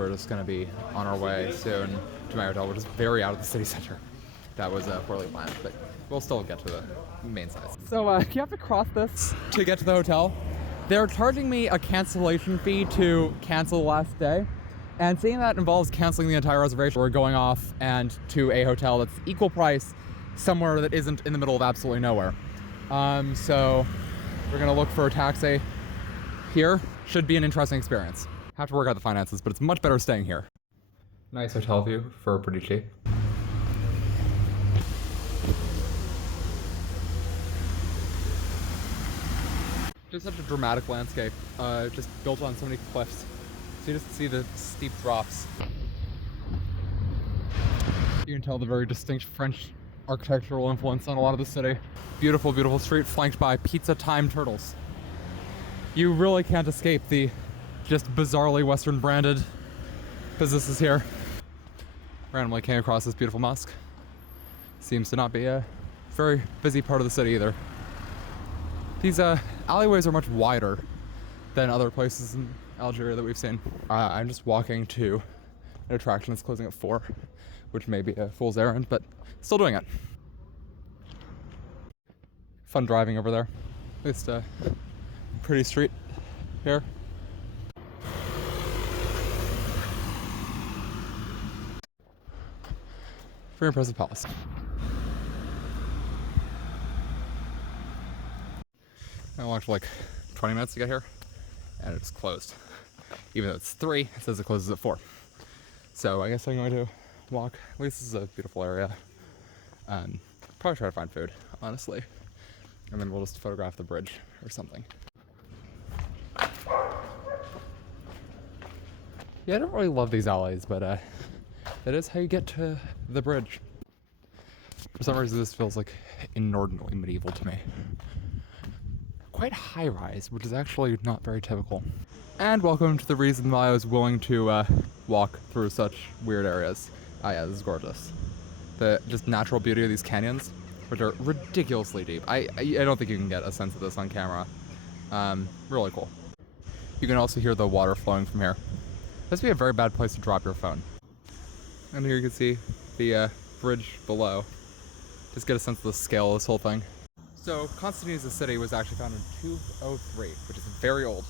we're just gonna be on our way soon to my hotel, which is very out of the city center. That was poorly planned, but we'll still get to the main size. So you have to cross this to get to the hotel. They're charging me a cancellation fee to cancel the last day. And seeing that involves canceling the entire reservation, we're going off and to a hotel that's equal price somewhere that isn't in the middle of absolutely nowhere. So we're gonna look for a taxi here. Should be an interesting experience. Have to work out the finances, but it's much better staying here. Nice hotel view for pretty cheap. Just such a dramatic landscape, just built on so many cliffs. So you just see the steep drops. You can tell the very distinct French architectural influence on a lot of the city. Beautiful, beautiful street flanked by pizza time turtles. You really can't escape the just bizarrely Western branded businesses here. Randomly came across this beautiful mosque. Seems to not be a very busy part of the city either. These alleyways are much wider than other places in Algeria that we've seen. I'm just walking to an attraction that's closing at 4, which may be a fool's errand, but still doing it. Fun driving over there. At least a pretty street here. Very impressive palace. I walked for like 20 minutes to get here, and it's closed. Even though it's 3, it says it closes at 4. So I guess I'm going to walk. At least this is a beautiful area. Probably try to find food, honestly. And then we'll just photograph the bridge or something. Yeah, I don't really love these alleys, but that is how you get to the bridge. For some reason, this feels like inordinately medieval to me. Quite high rise, which is actually not very typical. And welcome to the reason why I was willing to walk through such weird areas. Ah yeah, this is gorgeous. The just natural beauty of these canyons, which are ridiculously deep. I don't think you can get a sense of this on camera. Really cool. You can also hear the water flowing from here. This would be a very bad place to drop your phone. And here you can see the bridge below. Just get a sense of the scale of this whole thing. So Constantine as a city was actually founded in 203, which is very old,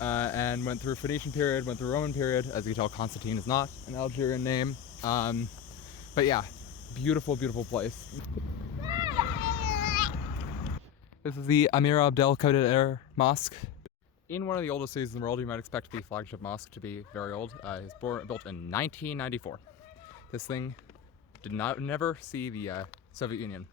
and went through Phoenician period, went through Roman period. As you can tell, Constantine is not an Algerian name, but yeah, beautiful, beautiful place. This is the Amir Abdel Kader Mosque. In one of the oldest cities in the world, you might expect the flagship mosque to be very old. It's built in 1994. This thing did never see the Soviet Union.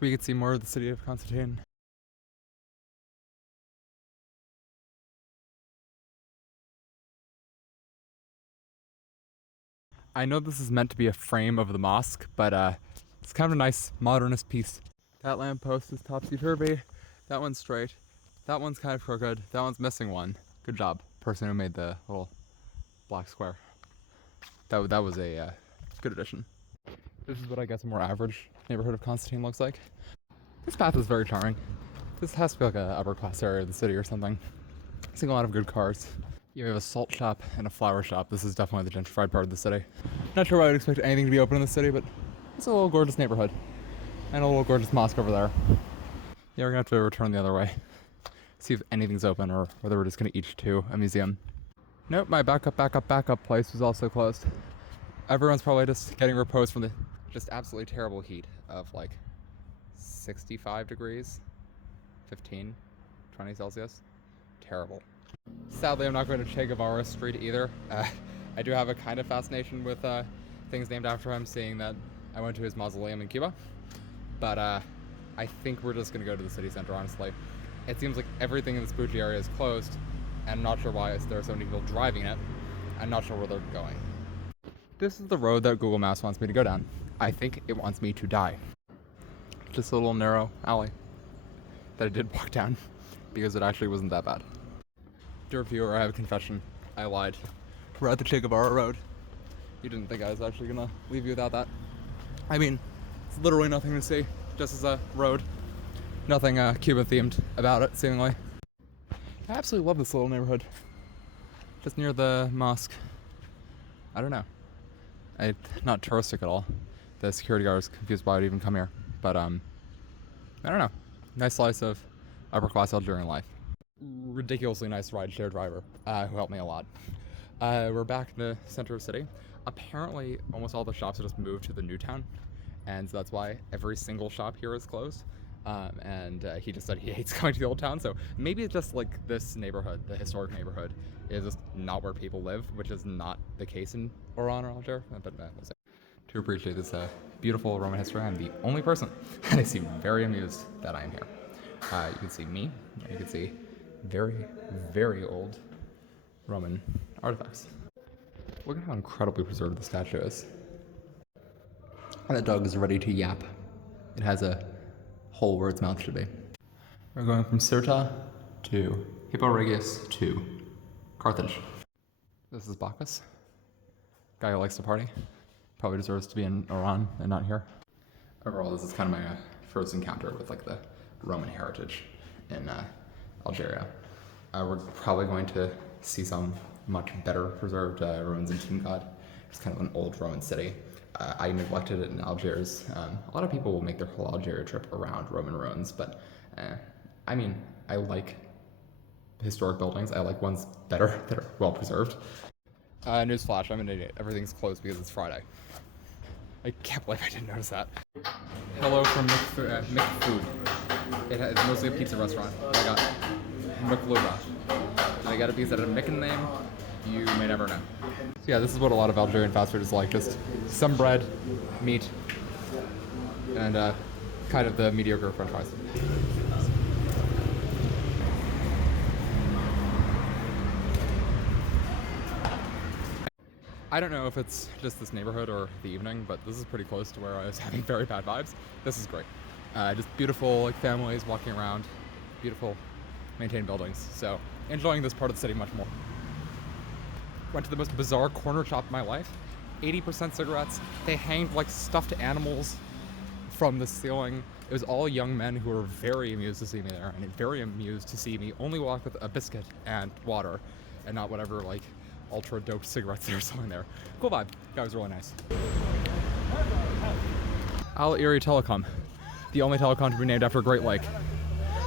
We could see more of the city of Constantine. I know this is meant to be a frame of the mosque, but it's kind of a nice modernist piece. That lamppost is topsy-turvy, that one's straight, that one's kind of crooked, that one's missing one. Good job, person who made the little black square. That was a good addition. This is what I guess a more average neighborhood of Constantine looks like. This path is very charming. This has to be like an upper class area of the city or something. Seeing a lot of good cars. You have a salt shop and a flower shop. This is definitely the gentrified part of the city. Not sure why I would expect anything to be open in the city, but it's a little gorgeous neighborhood. And a little gorgeous mosque over there. Yeah, we're gonna have to return the other way. See if anything's open or whether we're just gonna each to a museum. Nope, my backup place was also closed. Everyone's probably just getting repose from the just absolutely terrible heat of like 65 degrees, 15, 20 Celsius. Terrible. Sadly, I'm not going to Che Guevara Street either. I do have a kind of fascination with things named after him, seeing that I went to his mausoleum in Cuba. But I think we're just going to go to the city center, honestly. It seems like everything in this bougie area is closed, and I'm not sure why there are so many people driving it. I'm not sure where they're going. This is the road that Google Maps wants me to go down. I think it wants me to die. Just a little narrow alley that I did walk down because it actually wasn't that bad. Dear viewer, I have a confession. I lied. We're at the Che Guevara Road. You didn't think I was actually gonna leave you without that. I mean, It's literally nothing to see, just as a road. Nothing Cuban themed about it, seemingly. I absolutely love this little neighborhood. Just near the mosque. I don't know. Not touristic at all. The security guard was confused why I would even come here. But I don't know. Nice slice of upper class Algerian life. Ridiculously nice rideshare driver who helped me a lot. We're back in the center of the city. Apparently, almost all the shops have just moved to the new town, and so that's why every single shop here is closed. He just said he hates going to the old town, so maybe it's just like this neighborhood, the historic neighborhood, is just not where people live, which is not the case in Oran or Alger, but we'll see. To appreciate this beautiful Roman history, I'm the only person, and I seem very amused that I am here. You can see me, you can see very, very old Roman artifacts. Look at how incredibly preserved the statue is. That dog is ready to yap. It has a hole where its mouth should be. We're going from Cirta to Hippo Regius to Carthage. This is Bacchus. Guy who likes to party. Probably deserves to be in Oran and not here. Overall, this is kind of my first encounter with like the Roman heritage in Algeria. We're probably going to see some much better preserved ruins in Timgad. It's kind of an old Roman city. I neglected it in Algiers. A lot of people will make their whole Algeria trip around Roman ruins, but I mean, I like historic buildings. I like ones better that are well preserved. Newsflash, I'm an idiot. Everything's closed because it's Friday. I can't believe I didn't notice that. Hello from McFood. It's mostly a pizza restaurant. I got McLuba. I got a piece that had a Micken name. You may never know. So yeah, this is what a lot of Algerian fast food is like. Just some bread, meat, and kind of the mediocre french fries. I don't know if it's just this neighborhood or the evening, but this is pretty close to where I was having very bad vibes. This is great. Just beautiful like families walking around, beautiful maintained buildings. So enjoying this part of the city much more. Went to the most bizarre corner shop in my life. 80% cigarettes. They hanged like stuffed animals from the ceiling. It was all young men who were very amused to see me there, and very amused to see me only walk with a biscuit and water, and not whatever like ultra doped cigarettes they were selling there. Cool vibe. Guy was really nice. Al Iri Telecom, the only telecom to be named after a Great Lake.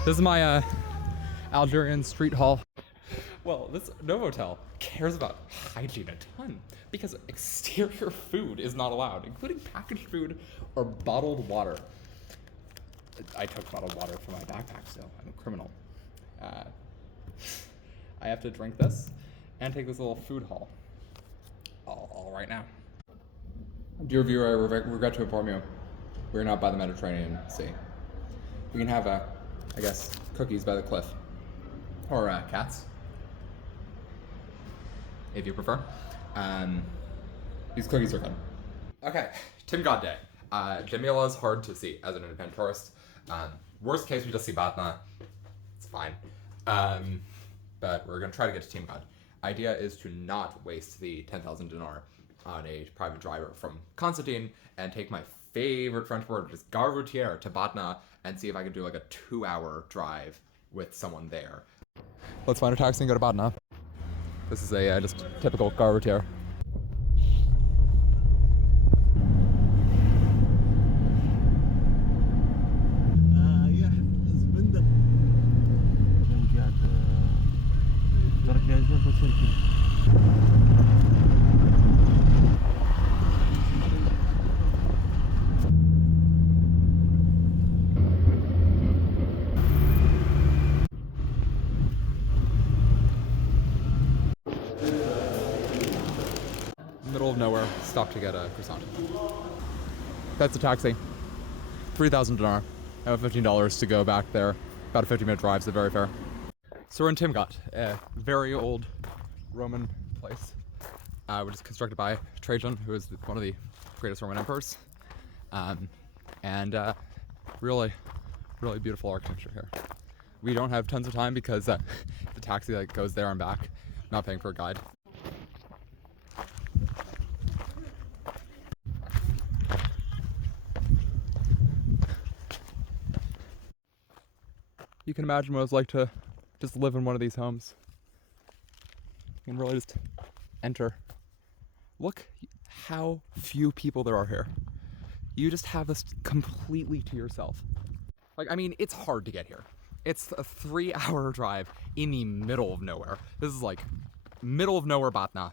This is my Algerian street hall. Well, this Novotel cares about hygiene a ton because exterior food is not allowed, including packaged food or bottled water. I took bottled water from my backpack still. I'm a criminal. I have to drink this and take this little food haul. All right now. Dear viewer, I regret to inform you, we're not by the Mediterranean Sea. We can have, I guess, cookies by the cliff. Or cats, if you prefer. These cookies are good. Okay, Timgad Day. Jamila is hard to see as an independent tourist. Worst case, we just see Batna. It's fine. But we're gonna try to get to Timgad. Idea is to not waste the 10,000 dinar on a private driver from Constantine and take my favorite French word, just gare routière, to Batna and see if I can do like a 2-hour drive with someone there. Let's find a taxi and go to Batna. This is a just typical gare routière. Middle of nowhere, stop to get a croissant. That's a taxi. 3,000 dinar. I have $15 to go back there. About a 50-minute drive, so very fair. So we're in Timgad, a very old Roman place, which is constructed by Trajan, who is one of the greatest Roman emperors. Really, really beautiful architecture here. We don't have tons of time because the taxi that goes there and back, not paying for a guide. you can imagine what it's like to just live in one of these homes. You can really just enter. Look how few people there are here. You just have this completely to yourself. Like, I mean, it's hard to get here. It's a 3-hour drive in the middle of nowhere. This is like middle of nowhere Batna.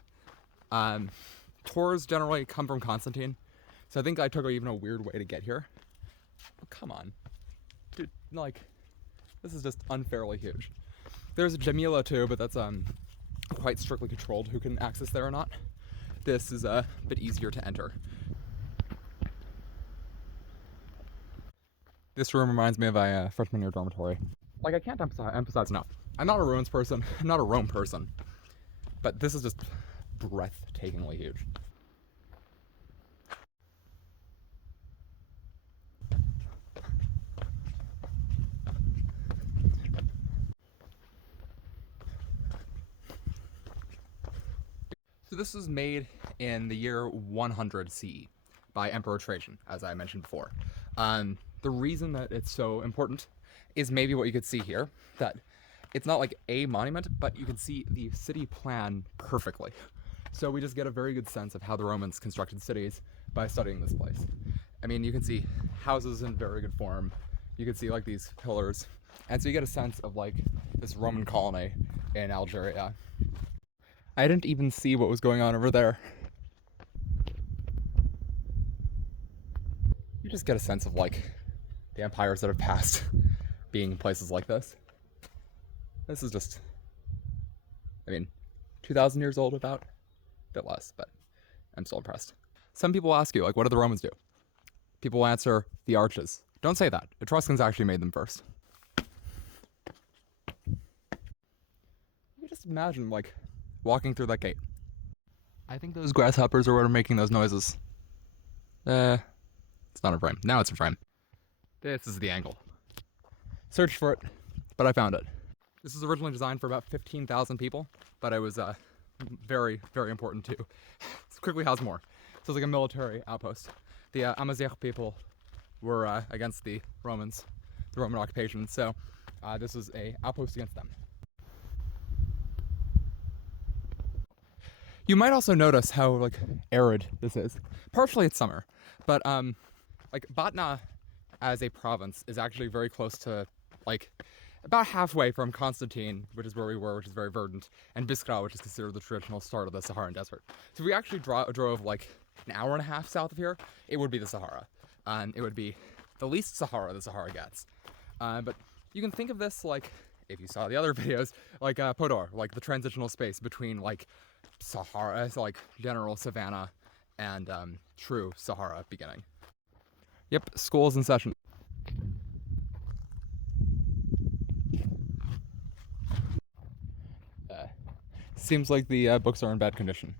Tours generally come from Constantine, so I think I took even a weird way to get here. But come on, dude, like, this is just unfairly huge. There's a Jamila too, but that's quite strictly controlled who can access there or not. This is a bit easier to enter. This room reminds me of a freshman year dormitory. Like, I can't emphasize enough. I'm not a ruins person, I'm not a Rome person, but this is just breathtakingly huge. So this was made in the year 100 CE by Emperor Trajan, as I mentioned before. The reason that it's so important is maybe what you could see here, that it's not like a monument, but you can see the city plan perfectly. So we just get a very good sense of how the Romans constructed cities by studying this place. I mean, you can see houses in very good form. You can see like these pillars. And so you get a sense of like this Roman colony in Algeria. I didn't even see what was going on over there. You just get a sense of like the empires that have passed being in places like this. This is just, I mean, 2,000 years old about, a bit less, but I'm still impressed. Some people ask you, like, what did the Romans do? People will answer, the arches. Don't say that. Etruscans actually made them first. You just imagine, like, walking through that gate. I think those grasshoppers are what are making those noises. It's not a frame. Now it's a frame. This is the angle. Searched for it, but I found it. This was originally designed for about 15,000 people, but it was very, very important too. It's quickly housed more. So it's like a military outpost. The Amazigh people were against the Romans, the Roman occupation, so this was a outpost against them. You might also notice how like arid this is. Partially it's summer, but like Batna as a province is actually very close to like about halfway from Constantine, which is where we were, which is very verdant, and Biskra, which is considered the traditional start of the Saharan desert. So if we actually drove like an hour and a half south of here, it would be the Sahara. It would be the least Sahara the Sahara gets. But you can think of this like, if you saw the other videos, like Podor, like the transitional space between like Sahara, like general savanna, and true Sahara beginning. Yep, school's in session. Seems like the books are in bad condition.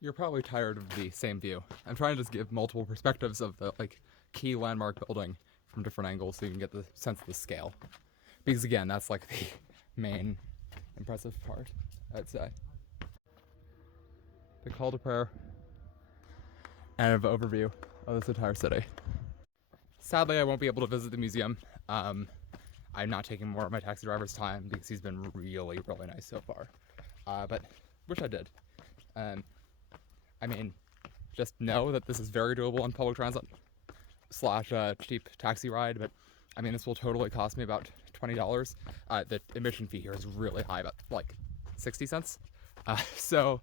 You're probably tired of the same view. I'm trying to just give multiple perspectives of the like key landmark building from different angles so you can get the sense of the scale. Because again, that's like the main impressive part, I'd say. The call to prayer and an overview of this entire city. Sadly, I won't be able to visit the museum. I'm not taking more of my taxi driver's time because he's been really, really nice so far. But wish I did. I mean, just know that this is very doable on public transit / cheap taxi ride, but I mean, this will totally cost me about $20. The admission fee here is really high, about like 60 cents. So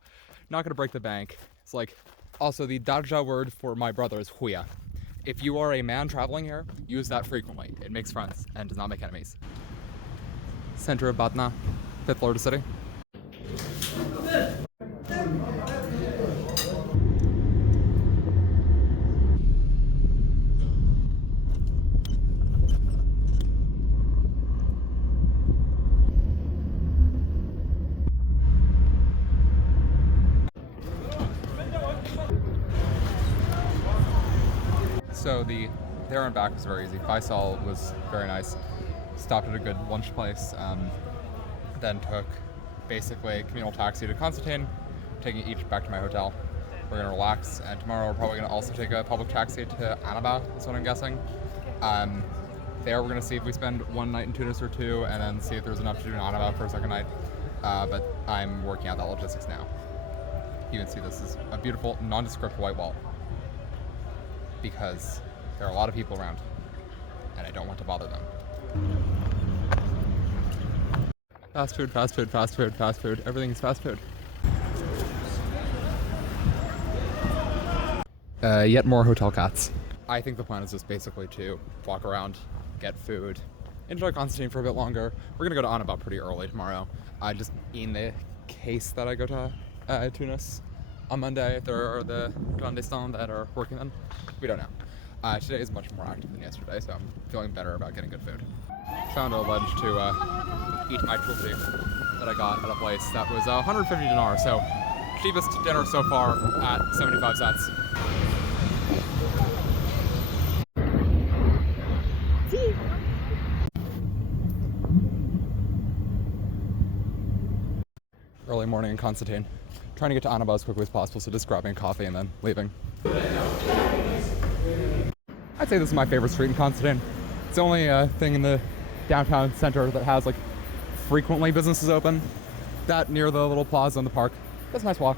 not gonna break the bank. It's like, also the Darja word for my brother is huya. If you are a man traveling here, use that frequently. It makes friends and does not make enemies. Center of Batna, 5th largest city. So the there and back was very easy. Faisal was very nice. Stopped at a good lunch place. Then took basically a communal taxi to Constantine, taking each back to my hotel. We're gonna relax, and tomorrow we're probably gonna also take a public taxi to Annaba, that's what I'm guessing. There we're gonna see if we spend one night in Tunis or two, and then see if there's enough to do in Annaba for a second night. But I'm working out that logistics now. You can see this is a beautiful, nondescript white wall, because there are a lot of people around, and I don't want to bother them. Fast food, fast food, fast food, fast food. Everything is fast food. Yet more hotel cats. I think the plan is just basically to walk around, get food, enjoy Constantine for a bit longer. We're gonna go to Annaba pretty early tomorrow. Just in the case that I go to Tunis on Monday, if there are the clandestins that are working then. We don't know. Today is much more active than yesterday, so I'm feeling better about getting good food. Found a ledge to eat my tulsi that I got at a place that was 150 dinars, so cheapest dinner so far at 75 cents. Early morning in Constantine. Trying to get to Annaba as quickly as possible, so just grabbing a coffee and then leaving. I'd say this is my favorite street in Constantine. It's the only thing in the downtown center that has like frequently businesses open. That near the little plaza in the park. That's a nice walk.